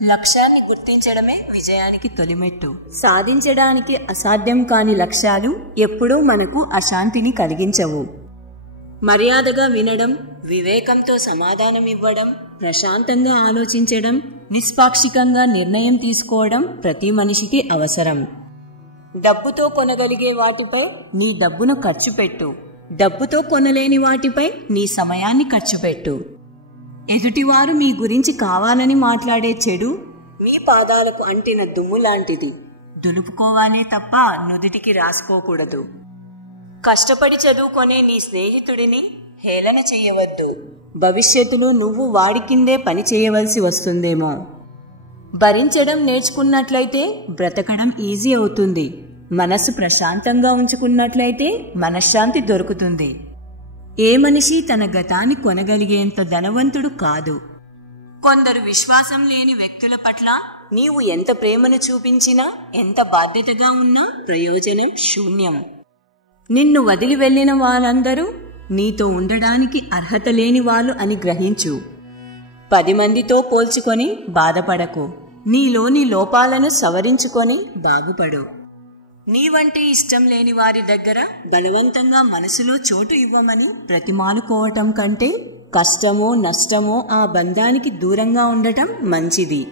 లక్ష్యాన్ని గుర్తించడమే విజయానికి తొలిమెట్టు. సాధించడానికి అసాధ్యం కాని లక్ష్యాలు ఎప్పుడూ మనకు అశాంతిని కలిగించవు. మర్యాదగా వినడం, వివేకంతో సమాధానమివ్వడం, ప్రశాంతంగా ఆలోచించడం, నిష్పాక్షికంగా నిర్ణయం తీసుకోవడం ప్రతి మనిషికి అవసరం. డబ్బుతో కొనగలిగే వాటిపై నీ డబ్బును ఖర్చు పెట్టు. డబ్బుతో కొనలేని వాటిపై నీ సమయాన్ని ఖర్చు పెట్టు. ఎదుటివారు మీ గురించి కావాలని మాట్లాడే చెడు మీ పాదాలకు అంటిన దుమ్ము లాంటిది. దులుపుకోవాలే తప్ప నుదిటికి రాసుకోకూడదు. కష్టపడి చదువుకొనే నీ స్నేహితుడిని హేళన చెయ్యవద్దు. భవిష్యత్తులో నువ్వు వాడి కిందే పని చేయవలసి వస్తుందేమో. భరించడం నేర్చుకున్నట్లయితే బ్రతకడం ఈజీ అవుతుంది. మనసు ప్రశాంతంగా ఉంచుకున్నట్లయితే మనశ్శాంతి దొరుకుతుంది. ఏ మనిషి తన గతాన్ని కొనగలిగేంత ధనవంతుడు కాదు. కొందరు విశ్వాసం లేని వ్యక్తుల పట్ల నీవు ఎంత ప్రేమను చూపించినా, ఎంత బాధ్యతగా ఉన్నా ప్రయోజనం శూన్యం. నిన్ను వదిలి వెళ్లిన వాళ్ళందరూ నీతో ఉండడానికి అర్హత లేని వాళ్ళు అని గ్రహించు. 10 మందితో పోల్చుకొని బాధపడకు. నీలోని లోపాలను సవరించుకొని బాగుపడు. నీవంటే ఇష్టం లేని వారి దగ్గర బలవంతంగా మనసులో చోటు ఇవ్వమని ప్రతిమానుకోవటం కంటే కష్టమో నష్టమో ఆ బంధానికి దూరంగా ఉండటం మంచిది.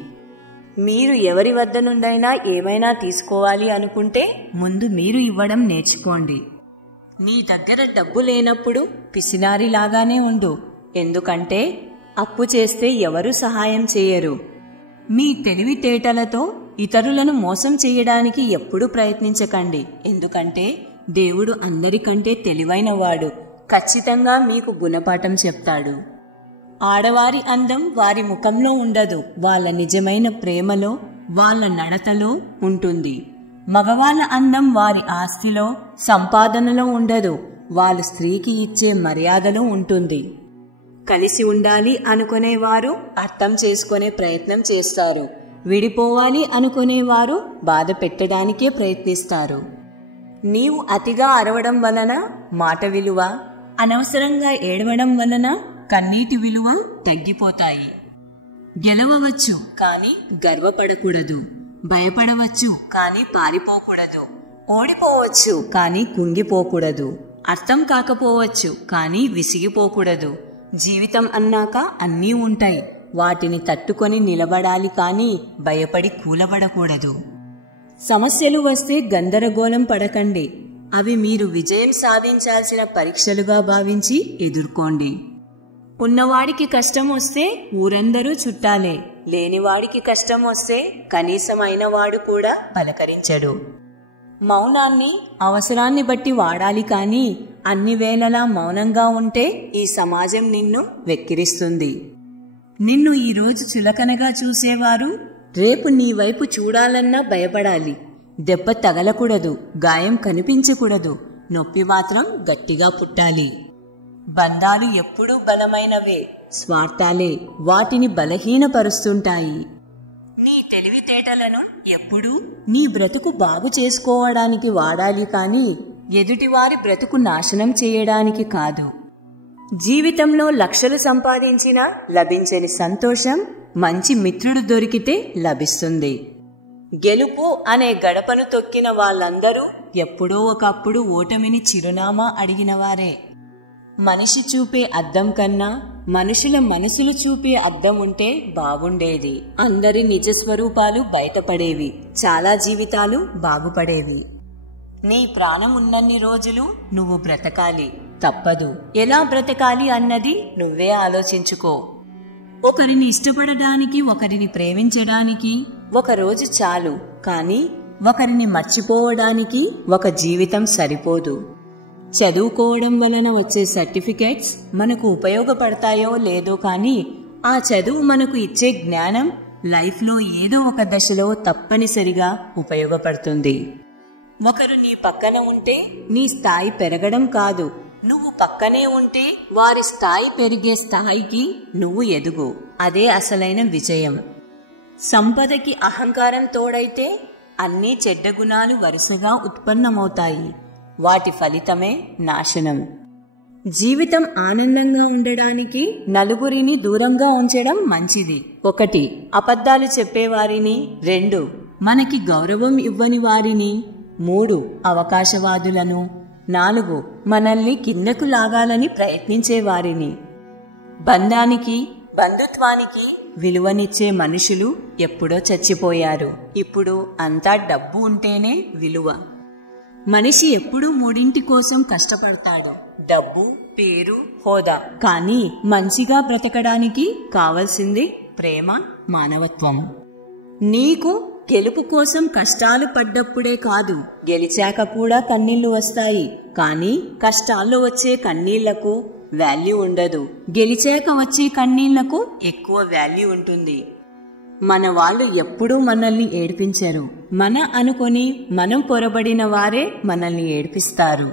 మీరు ఎవరి వద్ద నుండైనా ఏమైనా తీసుకోవాలి అనుకుంటే ముందు మీరు ఇవ్వడం నేర్చుకోండి. నీ దగ్గర డబ్బు లేనప్పుడు పిసినారిలాగానే ఉండు. ఎందుకంటే అప్పు చేస్తే ఎవరూ సహాయం చేయరు. మీ తెలివితేటలతో ఇతరులను మోసం చేయడానికి ఎప్పుడూ ప్రయత్నించకండి. ఎందుకంటే దేవుడు అందరికంటే తెలివైనవాడు. ఖచ్చితంగా మీకు గుణపాఠం చెప్తాడు. ఆడవారి అందం వారి ముఖంలో ఉండదు, వాళ్ళ నిజమైన ప్రేమలో, వాళ్ళ నడతలో ఉంటుంది. మగవాళ్ళ అందం వారి ఆస్తిలో, సంపాదనలో ఉండదు, వాళ్ళు స్త్రీకి ఇచ్చే మర్యాదలో ఉంటుంది. కలిసి ఉండాలి అనుకునేవారు అర్థం చేసుకునే ప్రయత్నం చేస్తారు. విడిపోవాలి అనుకునేవారు బాధ పెట్టడానికే ప్రయత్నిస్తారు. నీవు అతిగా అరవడం వలన మాట విలువ, అనవసరంగా ఏడవడం వలన కన్నీటి విలువ తగ్గిపోతాయి. గెలవవచ్చు కానీ గర్వపడకూడదు. భయపడవచ్చు కానీ పారిపోకూడదు. ఓడిపోవచ్చు కానీ కుంగిపోకూడదు. అర్థం కాకపోవచ్చు కానీ విసిగిపోకూడదు. జీవితం అన్నాక అన్నీ ఉంటాయి. వాటిని తట్టుకొని నిలబడాలి కానీ భయపడి కూలబడకూడదు. సమస్యలు వస్తే గందరగోళం పడకండి. అవి మీరు విజయం సాధించాల్సిన పరీక్షలుగా భావించి ఎదుర్కోండి. ఉన్నవాడికి కష్టం వస్తే ఊరందరూ చుట్టాలే. లేనివాడికి కష్టం వస్తే కనీసం అయినవాడు కూడా పలకరించడు. మౌనాన్ని అవసరాన్ని బట్టి వాడాలి కానీ అన్ని వేళలా మౌనంగా ఉంటే ఈ సమాజం నిన్ను వెక్కిరిస్తుంది. నిన్ను ఈరోజు చులకనగా చూసేవారు రేపు నీ వైపు చూడాలన్నా భయపడాలి. దెబ్బ తగలకూడదు, గాయం కనిపించకూడదు, నొప్పి మాత్రం గట్టిగా పుట్టాలి. బంధాలు ఎప్పుడూ బలమైనవే, స్వార్థాలే వాటిని బలహీనపరుస్తుంటాయి. నీ తెలివితేటలను ఎప్పుడూ నీ బ్రతుకు బాగు చేసుకోవడానికి వాడాలి కానీ ఎదుటివారి బ్రతుకు నాశనం చేయడానికి కాదు. జీవితంలో లక్షలు సంపాదించినా లభించని సంతోషం మంచి మిత్రుడు దొరికితే లభిస్తుంది. గెలుపు అనే గడపను తొక్కిన వాళ్ళందరూ ఎప్పుడో ఒకప్పుడు ఓటమిని చిరునామా అడిగినవారే. మనిషి చూపే అద్దం కన్నా మనుషుల మనసులు చూపే అద్దం ఉంటే బాగుండేది. అందరి నిజస్వరూపాలు బయటపడేవి. చాలా జీవితాలు బాగుపడేవి. నీ ప్రాణం ఉన్నన్ని రోజులు నువ్వు బ్రతకాలి, తప్పదు. ఎలా బ్రతకాలి అన్నది నువ్వే ఆలోచించుకో. ఒకరిని ఇష్టపడడానికి, ఒకరిని ప్రేమించడానికి ఒక రోజు చాలు, కానీ ఒకరిని మర్చిపోవడానికి ఒక జీవితం సరిపోదు. చదువుకోవడం వలన వచ్చే సర్టిఫికేట్స్ మనకు ఉపయోగపడతాయో లేదో కానీ ఆ చదువు మనకు ఇచ్చే జ్ఞానం లైఫ్లో ఏదో ఒక దశలో తప్పనిసరిగా ఉపయోగపడుతుంది. ఒకరు నీ పక్కన ఉంటే నీ స్థాయి పెరగడం కాదు, నువ్వు పక్కనే ఉంటే వారి స్థాయి పెరిగే స్థాయికి నువ్వు ఎదుగు. అదే అసలైన విజయం. సంపదకి అహంకారం తోడైతే అన్ని చెడ్డ గుణాలు వరుసగా ఉత్పన్నమవుతాయి. వాటి ఫలితమే నాశనం. జీవితం ఆనందంగా ఉండడానికి నలుగురిని దూరంగా ఉంచడం మంచిది. 1 అబద్ధాలు చెప్పేవారిని, 2 మనకి గౌరవం ఇవ్వని వారిని, 3 అవకాశవాదులను, 4 మనల్ని కిందకు లాగాలని ప్రయత్నించేవారిని. బంధానికి, బంధుత్వానికి విలువనిచ్చే మనుషులు ఎప్పుడో చచ్చిపోయారు. ఇప్పుడు అంతా డబ్బు ఉంటేనే విలువ. మనిషి ఎప్పుడూ 3 కోసం కష్టపడతాడు: డబ్బు, పేరు, హోదా. కానీ మంచిగా బ్రతకడానికి కావలసింది ప్రేమ, మానవత్వం. నీకు గెలుపు కోసం కష్టాలు పడ్డప్పుడే కాదు, గెలిచాక కూడా కన్నీళ్లు వస్తాయి. కానీ కష్టాల్లో వచ్చే కన్నీళ్లకు వాల్యూ ఉండదు, గెలిచాక వచ్చే కన్నీళ్లకు ఎక్కువ వాల్యూ ఉంటుంది. మన వాళ్ళు ఎప్పుడూ మనల్ని ఏడ్పించరు. మన అనుకొని మనం పొరబడిన వారే మనల్ని ఏడ్పిస్తారు.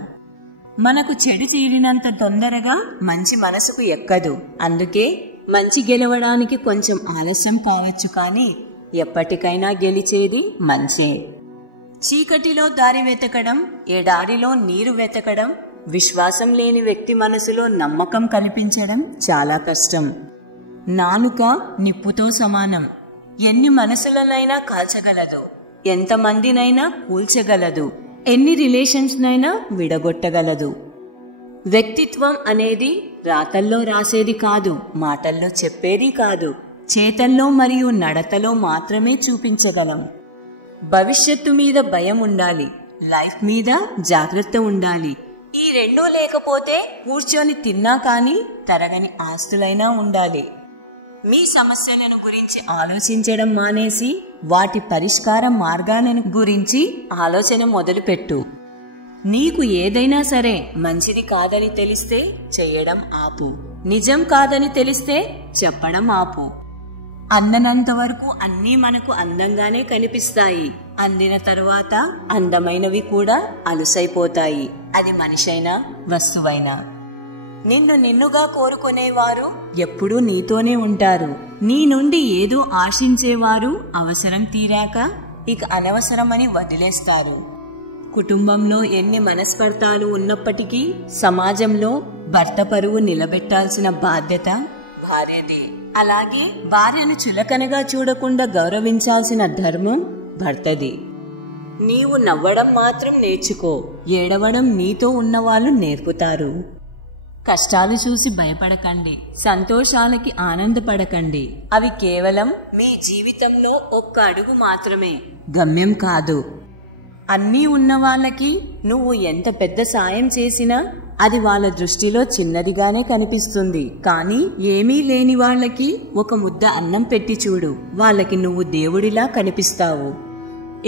మనకు చెడు చేరినంత తొందరగా మంచి మనసుకు ఎక్కదు. అందుకే మంచి గెలవడానికి కొంచెం ఆలస్యం కావచ్చు, కానీ ఎప్పటికైనా గెలిచేది మంచే. చీకటిలో దారి వెతకడం, ఎడారిలో నీరు వెతకడం, విశ్వాసం లేని వ్యక్తి మనసులో నమ్మకం కల్పించడం చాలా కష్టం. నాలుక నిప్పుతో సమానం. ఎన్ని మనసులనైనా కాల్చగలదు, ఎంతమందినైనా కూల్చగలదు, ఎన్ని రిలేషన్స్నైనా విడగొట్టగలదు. వ్యక్తిత్వం అనేది రాతల్లో రాసేది కాదు, మాటల్లో చెప్పేది కాదు, చేతల్లో మరియు నడతలో మాత్రమే చూపించగలం. భవిష్యత్తు మీద భయం ఉండాలి, లైఫ్ మీద జాగ్రత్త ఉండాలి. ఈ 2 లేకపోతే కూర్చొని తిన్నా కానీ తరగని ఆస్తులైనా ఉండాలి. మీ సమస్యలను గురించి ఆలోచించడం మానేసి వాటి పరిష్కార మార్గాలను గురించి ఆలోచన మొదలుపెట్టు. నీకు ఏదైనా సరే మంచిది కాదని తెలిస్తే చేయడం ఆపు, నిజం కాదని తెలిస్తే చెప్పడం ఆపు. అందనంత వరకు అన్నీ మనకు అందంగానే కనిపిస్తాయి. అందిన తరువాత అందమైనవి కూడా అలుసైపోతాయి. అది మనిషైనా వస్తువైనా. నిన్ను నిన్నుగా కోరుకునేవారు ఎప్పుడూ నీతోనే ఉంటారు. నీ నుండి ఏదో ఆశించేవారు అవసరం తీరాక ఇక అనవసరమని వదిలేస్తారు. కుటుంబంలో ఎన్ని మనస్పర్ధాలు ఉన్నప్పటికీ సమాజంలో భర్త పరువు నిలబెట్టాల్సిన బాధ్యత భార్యదే. అలాగే భార్యను చులకనగా చూడకుండా గౌరవించాల్సిన ధర్మం భర్తది. నీవు నవ్వడం మాత్రం నేర్చుకో, ఏడవడం నీతో ఉన్నవాళ్ళు నేర్పుతారు. కష్టాలు చూసి భయపడకండి, సంతోషాలకి ఆనందపడకండి. అవి కేవలం మీ జీవితంలో ఒక్క అడుగు మాత్రమే, గమ్యం కాదు. అన్నీ ఉన్న వాళ్ళకి నువ్వు ఎంత పెద్ద సాయం చేసినా అది వాళ్ళ దృష్టిలో చిన్నదిగానే కనిపిస్తుంది. కానీ ఏమీ లేని వాళ్ళకి ఒక ముద్ద అన్నం పెట్టి చూడు, వాళ్ళకి నువ్వు దేవుడిలా కనిపిస్తావు.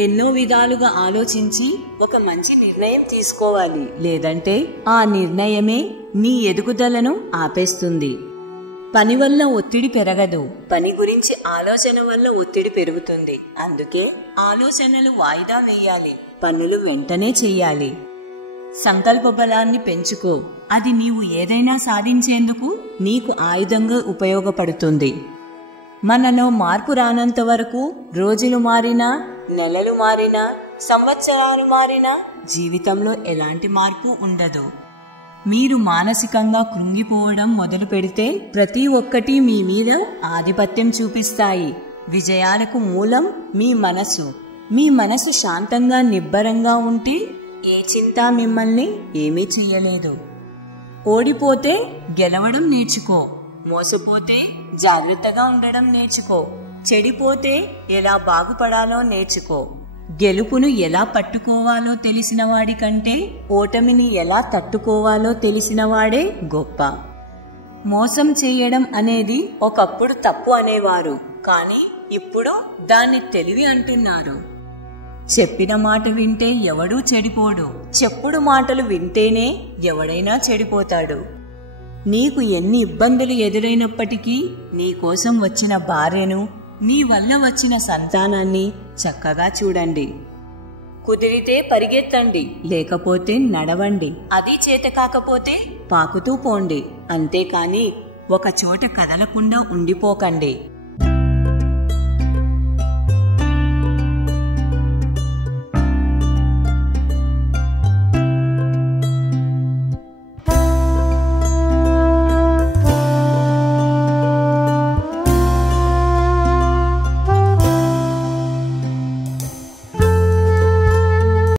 ఎన్నో విధాలుగా ఆలోచించి ఒక మంచి నిర్ణయం తీసుకోవాలి, లేదంటే ఆ నిర్ణయమే నీ ఎదుగుదలను ఆపేస్తుంది. పని వల్ల ఒత్తిడి పెరగదు, పని గురించి ఆలోచన వల్ల ఒత్తిడి పెరుగుతుంది. అందుకే ఆలోచనలు వాయిదా వేయాలి, పనులు వెంటనే చెయ్యాలి. సంకల్ప బలాన్ని పెంచుకో, అది నీవు ఏదైనా సాధించేందుకు నీకు ఆయుధంగా ఉపయోగపడుతుంది. మనలో మార్పు రానంత వరకు రోజులు మారినా, నెలలు మారినా, సంవత్సరాలు మారినా జీవితంలో ఎలాంటి మార్పు ఉండదు. మీరు మానసికంగా కృంగిపోవడం మొదలు పెడితే ప్రతి ఒక్కటి మీ మీద ఆధిపత్యం చూపిస్తాయి. విజయాలకు మూలం మీ మనసు. మీ మనసు శాంతంగా నిబ్బరంగా ఉంటే ఏ చింత మిమ్మల్ని ఏమీ చెయ్యలేదు. ఓడిపోతే గెలవడం నేర్చుకో, మోసపోతే జాగ్రత్తగా ఉండడం నేర్చుకో, చెడిపోతే ఎలా బాగుపడాలో నేర్చుకో. గెలుపును ఎలా పట్టుకోవాలో తెలిసిన వాడి కంటే ఓటమిని ఎలా తట్టుకోవాలో తెలిసిన వాడే గొప్ప. మోసం చేయడం అనేది ఒకప్పుడు తప్పు అనేవారు, కానీ ఇప్పుడు దాన్ని తెలివి అంటున్నారు. చెప్పిన మాట వింటే ఎవడూ చెడిపోడు, చెప్పుడు మాటలు వింటేనే ఎవడైనా చెడిపోతాడు. నీకు ఎన్ని ఇబ్బందులు ఎదురైనప్పటికీ నీకోసం వచ్చిన భార్యను, నీ వల్ల వచ్చిన సంతానాన్ని చక్కగా చూడండి. కుదిరితే పరిగెత్తండి, లేకపోతే నడవండి. అది చేత కాకపోతే పాకుతూ పోండి. అంతేకాని ఒక చోట కదలకుండా ఉండిపోకండి.